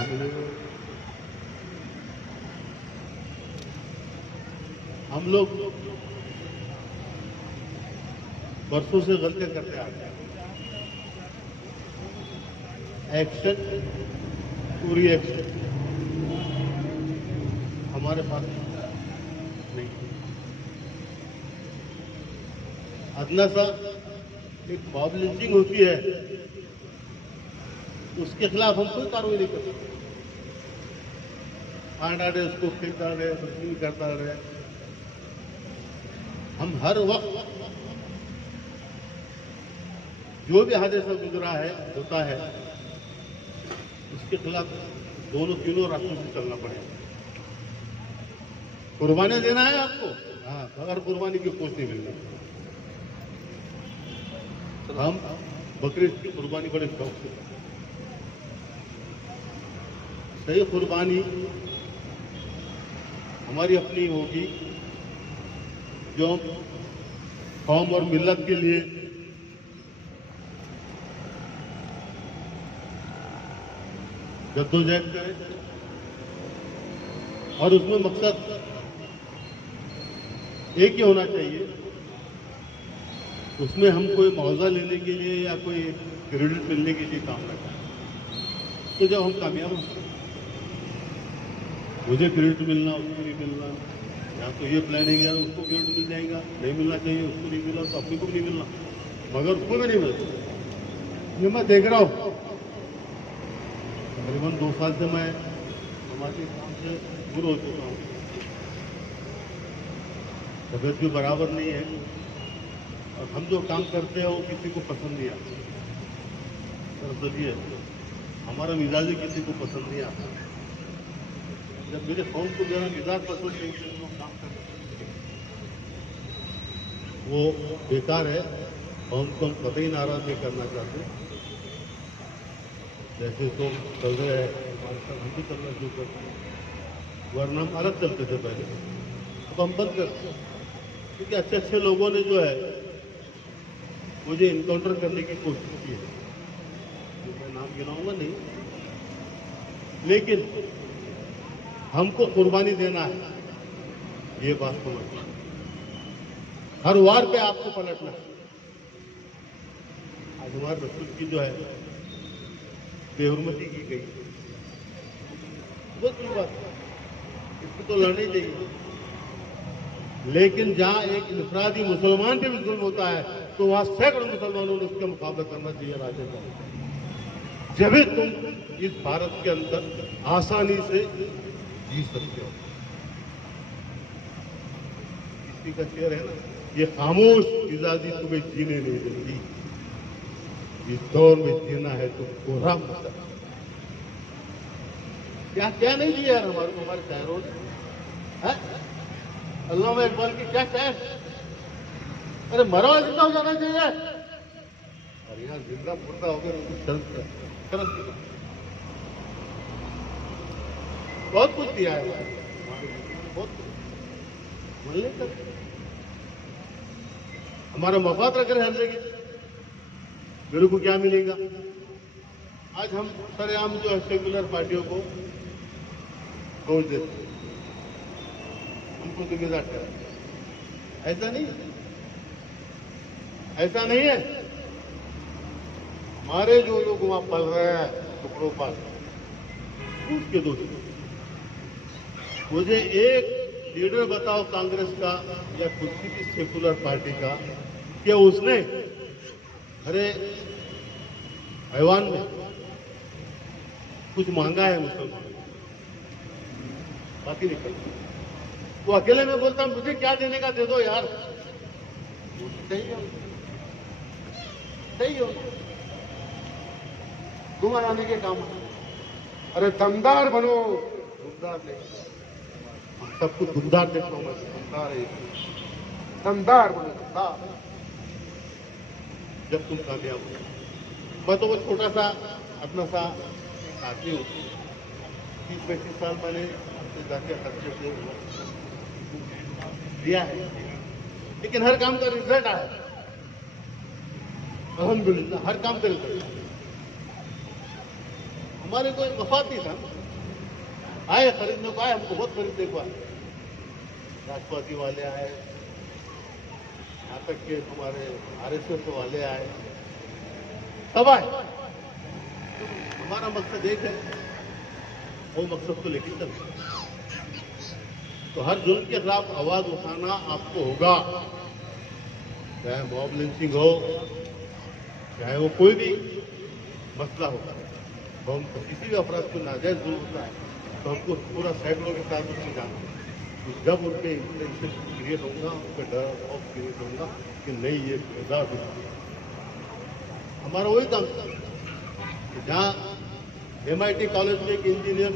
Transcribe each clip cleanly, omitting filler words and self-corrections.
क्या मिलेगा? हम लोग वर्षों से गलतियां करते आ रहे हैं। एक्शन टू रिएक्शन हमारे पास नहीं। अदना सा एक मॉब लिंचिंग होती है, उसके खिलाफ हम कोई कार्रवाई नहीं कर सकते। फांड रहे, उसको फेंकता रहे, बदतमीजी करता रहे। हम हर वक्त जो भी हादसा गुजरा है, होता है, उसके खिलाफ दोनों तीनों रास्तों से चलना पड़ेगा। कुर्बानी देना है आपको, हाँ, बगैर कुर्बानी की कुछ नहीं मिलना। हम बकरीद की कुर्बानी बड़े शौक से करते हैं। सही कुर्बानी हमारी अपनी होगी, जो कौम और मिल्लत के लिए जद्दोजहद करें, और उसमें मकसद एक ही होना चाहिए। उसमें हम कोई मुआवजा लेने के लिए या कोई क्रेडिट मिलने के लिए काम करते हैं। तो जब हम कामयाब होते हैं, मुझे क्रेडिट मिलना, उसको नहीं मिलना, या तो ये प्लानिंग है उसको क्रेडिट मिल जाएगा, नहीं मिलना चाहिए, उसको नहीं मिला तो अपने को भी नहीं मिलना, मगर उसको भी नहीं मिलता। ये मैं देख रहा हूँ। तकरीबन 2 साल से मैं समाजी काम से दूर हो चुका हूँ। तबीयत भी बराबर नहीं है, और हम जो काम करते हैं वो किसी को पसंद नहीं आता। दरअसल ये हमारा मिजाज किसी को पसंद नहीं आता। जब मेरे कौम को मेरा मिजाज पसंद नहीं है, लोग काम करते वो बेकार है। कौम को हम कतई नाराज नहीं करना चाहते। जैसे तो चल रहे हैं हमारे साथ, हम भी चलना शुरू करते हैं, वरना हम अलग चलते थे पहले, अब हम बंद करते हैं। क्योंकि अच्छे अच्छे लोगों ने जो है मुझे इनकाउंटर करने की कोशिश की है, जो मैं नाम गिनाऊंगा नहीं, लेकिन हमको कुर्बानी देना है, ये बात समझना। हर वार पे आपको पलटना है। आज हमारे रसूल की जो है बेहुरमती की गई, बहुत बड़ी बात है, इसको तो लड़ना ही चाहिए। लेकिन जहां एक इनफरादी मुसलमान पे भी जुल्म होता है, तो वहां सैकड़ों मुसलमानों ने उसका मुकाबला करना चाहिए। राजेश, जब भी तुम इस भारत के अंदर आसानी से जी सकते हो। किसी का शेर है ना, ये खामोश आजादी तुम्हें जीने नहीं देती, इस दौर में जीना है तो कोहरा मत। क्या क्या नहीं दिया यार हमारे शहरों ने। अल्लामा इकबाल की क्या शायर, अरे मरा हुआ जिंदा हो जाना चाहिए, और यहाँ जिंदा मुर्दा हो गया। बहुत कुछ दिया है, बहुत कुछ। हमारा मफाद अगर है लेंगे, मेरे को क्या मिलेगा? आज हम सरेआम जो है सेकुलर पार्टियों को दोष देते हैं, उनको जिम्मेदार ठहराते हैं। ऐसा नहीं, ऐसा नहीं है। हमारे जो लोग वहां पल रहे हैं टुकड़ों पर, उसके दोष। मुझे एक लीडर बताओ कांग्रेस का या किसी भी सेकुलर पार्टी का कि उसने अरे हैवान में कुछ मांगा है मुसलमान, बात ही नहीं करता। वो अकेले में बोलता मुझे क्या देने का दे दो यार, सही हो धुआं आने के काम। अरे दमदार बनो, दमदार नहीं, सबको दमदार देखना होगा, दमदार है, दमदार बनो, दमदार। जब तुम कामयाब हो, मैं तो वो छोटा सा अपना सा आदमी हूँ, 30-35 साल मैंने अपने जाके खर्चे से दिया है, लेकिन हर काम का रिजल्ट आया, अल्हम्दुलिल्लाह, हर काम का रिजल्ट। हमारे कोई मफाद नहीं था, आए खरीदने को आए, हमको बहुत खरीदने को आए, राष्ट्रवादी वाले आए, यहाँ तक के हमारे RSS वाले आए, सब आए। हमारा मकसद एक है, वो मकसद को लेकर चलते। तो हर जुल्म के खिलाफ आवाज उठाना आपको होगा, चाहे मॉब लिंचिंग हो, चाहे वो कोई भी मसला होगा। तो हम किसी भी अपराध को नाजायज जुल्म होता है तो हमको पूरा सैकड़ों के साथ उसमें जाना, तो जब उनके इंटेंशन क्रिएट होगा, उनका डर खौफ क्रिएट होगा कि नहीं ये बेदार होगा। हमारा वही काम था कि जहाँ MIT कॉलेज में एक इंजीनियर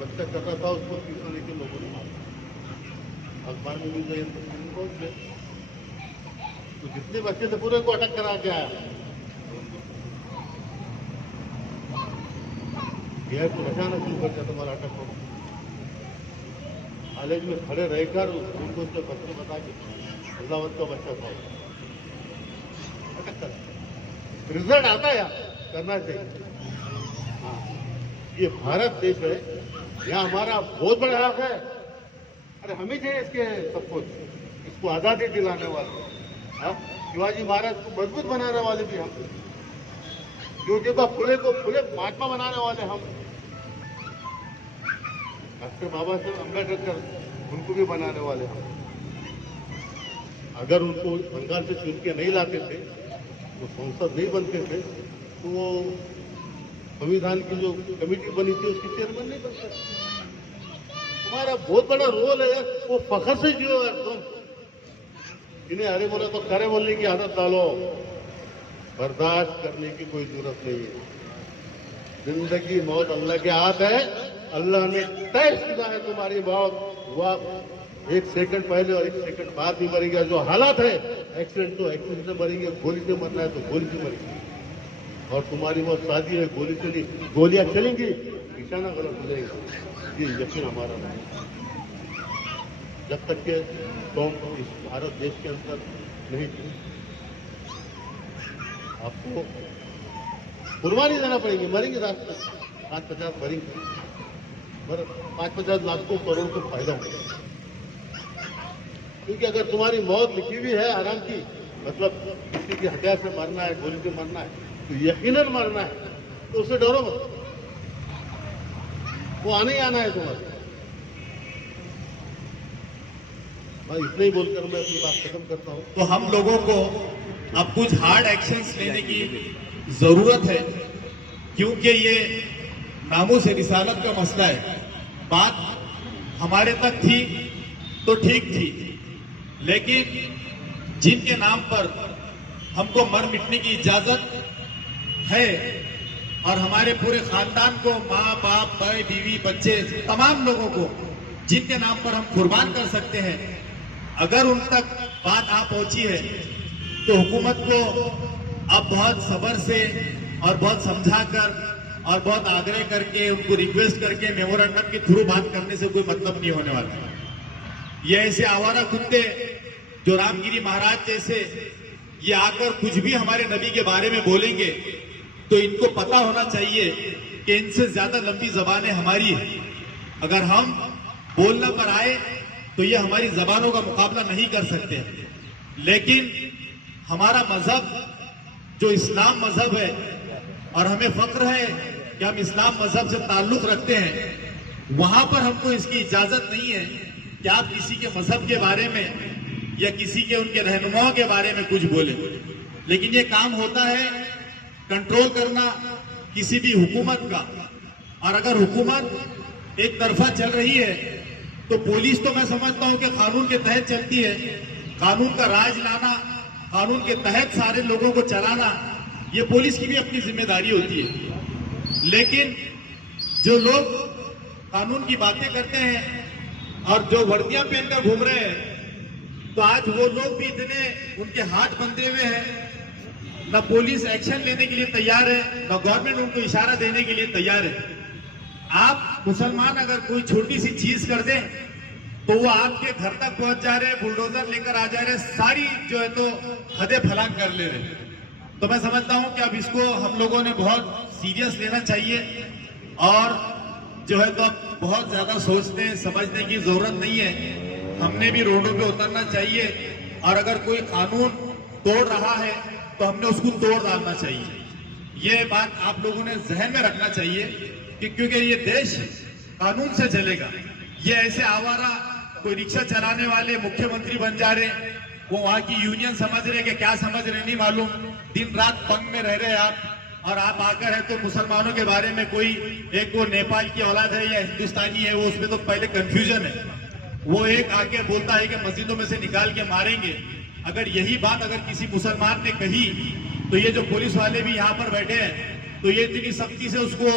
बच्चा कर रहा था, उसको पीछे के लोगों ने मारा, अखबार में भी पहुंच गए। तो जितने बच्चे थे पूरे को अटक करा के आया, यह तो बचाना शुरू कर दिया, तुम्हारा अटक हो। कॉलेज में खड़े रहकर उनको उसके बच्चे बता के अल्लाह का बच्चा था, अटक कर रिजल्ट आता है, करना चाहिए। हाँ, ये भारत देश है, यहाँ हमारा बहुत बड़ा हक है। अरे हम ही थे इसके सब कुछ, इसको आजादी दिलाने वाले, शिवाजी महाराज को मजबूत बनाने वाले भी हम, ज्योतिबा फुले को फुले महात्मा बनाने वाले हम, डॉक्टर बाबा साहब अम्बेडकर उनको भी बनाने वाले हम। अगर उनको बंगाल से चुन के नहीं लाते थे, तो संसद नहीं बनते थे, तो वो संविधान की जो कमेटी बनी थी उसकी चेयरमैन नहीं बनते। हमारा बहुत बड़ा रोल है, वो फखर से जियो यार तुम। इन्हें अरे बोला तो करे बोलने की आदत डालो, बर्दाश्त करने की कोई जरूरत नहीं है। जिंदगी मौत अल्लाह के हाथ है, अल्लाह ने तय किया है तुम्हारी मौत। वह 1 सेकंड पहले और 1 सेकंड बाद भी मरेगा। जो हालात है, एक्सीडेंट तो एक्सीडेंट से मरेंगे, गोली से मरना है तो गोली से मरेंगे। और तुम्हारी मौत शादी है, गोली चली, गोलियां चलेंगी, निशाना गलत हो जाएगा, ये यकीन हमारा नहीं। जब तक के कौम इस भारत देश के अंदर नहीं थी, आपको कुर्बानी देना पड़ेगी, मरेंगे रास्ते 5-50 मरेंगे, पर 5-50 लाख को करोड़ को फायदा होगा। क्योंकि अगर तुम्हारी मौत लिखी हुई है आराम की, मतलब किसी के हथियार से मरना है, गोली से मरना है, तो यकीनन मरना है, तो उससे डरो मत, वो आने ही आना है तुम्हारे। मैं इतना ही बोलकर मैं अपनी बात खत्म करता हूँ। तो हम लोगों को अब कुछ हार्ड एक्शंस लेने की जरूरत है, क्योंकि ये नामूस रिसालत का मसला है। बात हमारे तक थी तो ठीक थी, लेकिन जिनके नाम पर हमको मर मिटने की इजाजत है और हमारे पूरे खानदान को, माँ बाप भाई बीवी बच्चे, तमाम लोगों को जिनके नाम पर हम कुर्बान कर सकते हैं, अगर उन तक बात आ पहुंची है तो हुकूमत को अब बहुत सब्र से और बहुत समझाकर और बहुत आग्रह करके, उनको रिक्वेस्ट करके मेमोरेंडम के थ्रू बात करने से कोई मतलब नहीं होने वाला। ये ऐसे आवारा कुत्ते जो रामगिरी महाराज जैसे ये आकर कुछ भी हमारे नबी के बारे में बोलेंगे, तो इनको पता होना चाहिए कि इनसे ज्यादा लंबी जबानें हमारी है। अगर हम बोलने पर आए तो ये हमारी जबानों का मुकाबला नहीं कर सकते। लेकिन हमारा मजहब जो इस्लाम मजहब है, और हमें फख्र है कि हम इस्लाम मजहब से ताल्लुक रखते हैं, वहां पर हमको इसकी इजाजत नहीं है कि आप किसी के मजहब के बारे में या किसी के उनके रहनुमाओं के बारे में कुछ बोले। लेकिन ये काम होता है कंट्रोल करना किसी भी हुकूमत का, और अगर हुकूमत एक तरफा चल रही है तो पुलिस तो मैं समझता हूं कि कानून के तहत चलती है। कानून का राज लाना, कानून के तहत सारे लोगों को चलाना, ये पुलिस की भी अपनी जिम्मेदारी होती है। लेकिन जो लोग कानून की बातें करते हैं और जो वर्दियां पहनकर घूम रहे हैं, तो आज वो लोग भी इतने उनके हाथ बंधे हुए हैं, न पुलिस एक्शन लेने के लिए तैयार है, न गवर्नमेंट उनको इशारा देने के लिए तैयार है। आप मुसलमान अगर कोई छोटी सी चीज कर दें तो वो आपके घर तक पहुंच जा रहे हैं, बुलडोजर लेकर आ जा रहे हैं, सारी जो है तो हदे फलांग कर ले रहे हैं। तो मैं समझता हूं कि अब इसको हम लोगों ने बहुत सीरियस लेना चाहिए और जो है तो अब बहुत ज्यादा सोचने समझने की जरूरत नहीं है। हमने भी रोडों पे उतरना चाहिए और अगर कोई कानून तोड़ रहा है तो हमने उसको तोड़ डालना चाहिए। ये बात आप लोगों ने जहन में रखना चाहिए कि क्योंकि ये देश कानून से चलेगा। ये ऐसे आवारा कोई रिक्शा चलाने वाले मुख्यमंत्री बन जा रहे, वो वहां की यूनियन समझ रहे कि क्या समझ रहे नहीं मालूम, दिन रात पंग में रह रहे आप, और आप आकर है तो मुसलमानों के बारे में कोई एक वो नेपाल की औलाद है या हिंदुस्तानी है, वो उसमें तो पहले कंफ्यूजन है। वो एक आके बोलता है कि मस्जिदों में से निकाल के मारेंगे। अगर यही बात अगर किसी मुसलमान ने कही तो ये जो पुलिस वाले भी यहाँ पर बैठे हैं तो ये इतनी सख्ती से उसको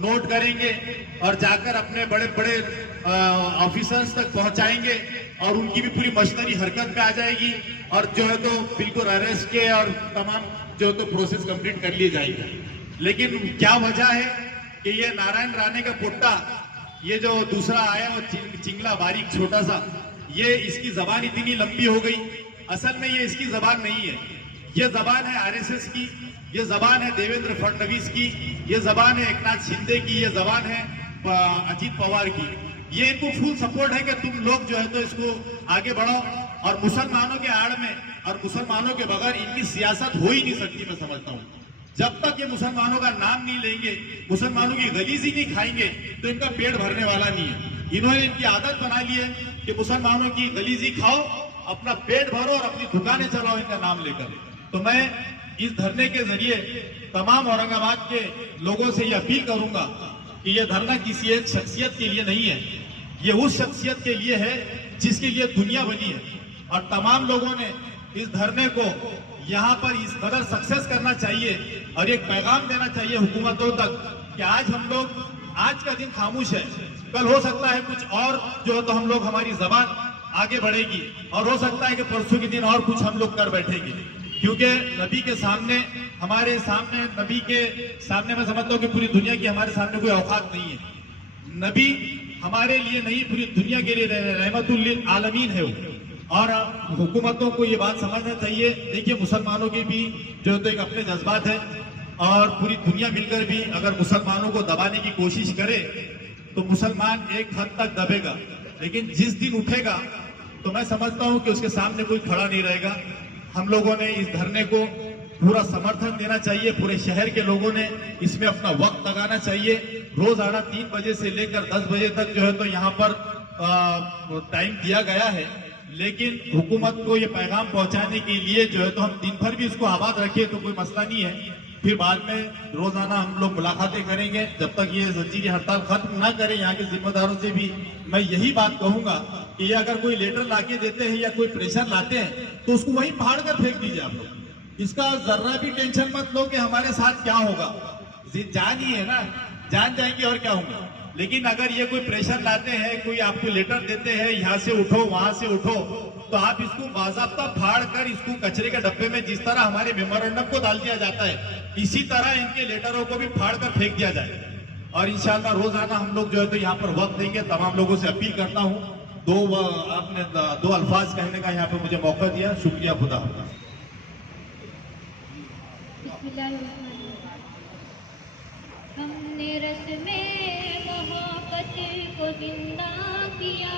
नोट करेंगे और जाकर अपने बड़े बड़े ऑफिसर्स तक पहुंचाएंगे और उनकी भी पूरी मशीनरी हरकत पे आ जाएगी और जो है तो बिल्कुल अरेस्ट के और तमाम जो तो प्रोसेस कंप्लीट कर लिए जाएगा। लेकिन क्या वजह है कि ये नारायण राणे का पुट्टा, ये जो दूसरा आया वो चिंगला बारीक छोटा सा, ये इसकी जबान इतनी लंबी हो गई। असल में ये इसकी जबान नहीं है, ये जबान है आरएसएस की, ये जबान है देवेंद्र फडणवीस की, ये जबान है एकनाथ शिंदे की, ये जबान है अजीत पवार की। ये इनको फुल सपोर्ट है कि तुम लोग जो है तो इसको आगे बढ़ाओ और मुसलमानों के आड़ में और मुसलमानों के बगैर इनकी सियासत हो ही नहीं सकती। मैं समझता हूँ जब तक ये मुसलमानों का नाम नहीं लेंगे, मुसलमानों की गलीजी नहीं खाएंगे तो इनका पेट भरने वाला नहीं है। इन्होंने इनकी आदत बना ली है कि मुसलमानों की गलीजी खाओ, अपना पेट भरो और अपनी दुकानें चलाओ इनका नाम लेकर। तो मैं इस धरने के जरिए तमाम औरंगाबाद के लोगों से यह अपील करूंगा कि यह धरना किसी एक शख्सियत के लिए नहीं है, ये उस शख्सियत के लिए है जिसके लिए दुनिया बनी है। और तमाम लोगों ने इस धरने को यहाँ पर इस कदर सक्सेस करना चाहिए और एक पैगाम देना चाहिए हुकूमतों तक कि आज हम लोग, आज का दिन खामोश है, कल हो सकता है कुछ और जो है तो हम लोग, हमारी जबान आगे बढ़ेगी और हो सकता है कि परसों के दिन और कुछ हम लोग कर बैठेंगे। क्योंकि नबी के सामने, हमारे सामने, नबी के सामने मैं समझता हूँ कि पूरी दुनिया की हमारे सामने कोई औकात नहीं है। नबी हमारे लिए नहीं, पूरी दुनिया के लिए रहमतुल लिल आलमीन है वो। और हुकूमतों को ये बात समझना चाहिए। देखिए मुसलमानों के भी जो तो एक अपने जज्बात है और पूरी दुनिया मिलकर भी अगर मुसलमानों को दबाने की कोशिश करे तो मुसलमान एक हद तक दबेगा, लेकिन जिस दिन उठेगा तो मैं समझता हूं कि उसके सामने कोई खड़ा नहीं रहेगा। हम लोगों ने इस धरने को पूरा समर्थन देना चाहिए, पूरे शहर के लोगों ने इसमें अपना वक्त लगाना चाहिए। रोजाना 3 बजे से लेकर 10 बजे तक जो है तो यहाँ पर टाइम दिया गया है, लेकिन हुकूमत को ये पैगाम पहुंचाने के लिए जो है तो हम दिन भर भी इसको आबाद रखें तो कोई मसला नहीं है। फिर बाद में रोजाना हम लोग मुलाकातें करेंगे जब तक ये जंजीरी हड़ताल खत्म ना करें। यहाँ के जिम्मेदारों से भी मैं यही बात कहूंगा कि ये अगर कोई लेटर लाके देते हैं या कोई प्रेशर लाते हैं तो उसको वहीं फाड़ कर फेंक दीजिए आप लोग। इसका जर्रा भी टेंशन मत लो कि हमारे साथ क्या होगा, जान ही है ना, जान जाएंगे और क्या होगा। लेकिन अगर ये कोई प्रेशर लाते हैं, कोई आपको लेटर देते हैं यहाँ से उठो वहां से उठो, तो आप इसको बाज़ाब्ता फाड़ कर इसको कचरे के डब्बे में, जिस तरह हमारे मेमोरेंडम को डाल दिया जाता है, इसी तरह इनके लेटरों को भी फाड़ कर फेंक दिया जाए। और इंशाल्लाह रोजाना हम लोग जो है तो यहाँ पर वक्त देंगे। तमाम लोगों से अपील करता हूँ, आपने दो अल्फाज कहने का यहाँ पे मुझे मौका दिया, शुक्रिया। खुदा हाफ़िज़। हमने रस्मे मोहब्बत को जिंदा किया,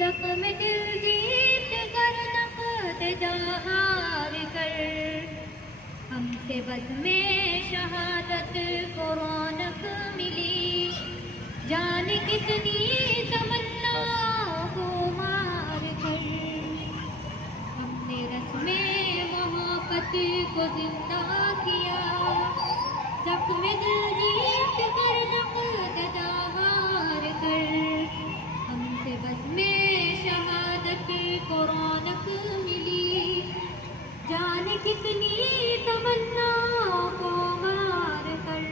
जख्म दिल जीत कर नक़द जहार कर, हमसे बस में शहादत को रौनक मिली, जाने कितनी तमन्नाओं को मार कर। हमने रस्मे मोहब्बत को जिंदा किया, जख्म दिल जीत कर नक़द जहार कर, हमसे बस में शहादत को रौनक मिली, जाने कितनी तमन्नाओं को मार कर।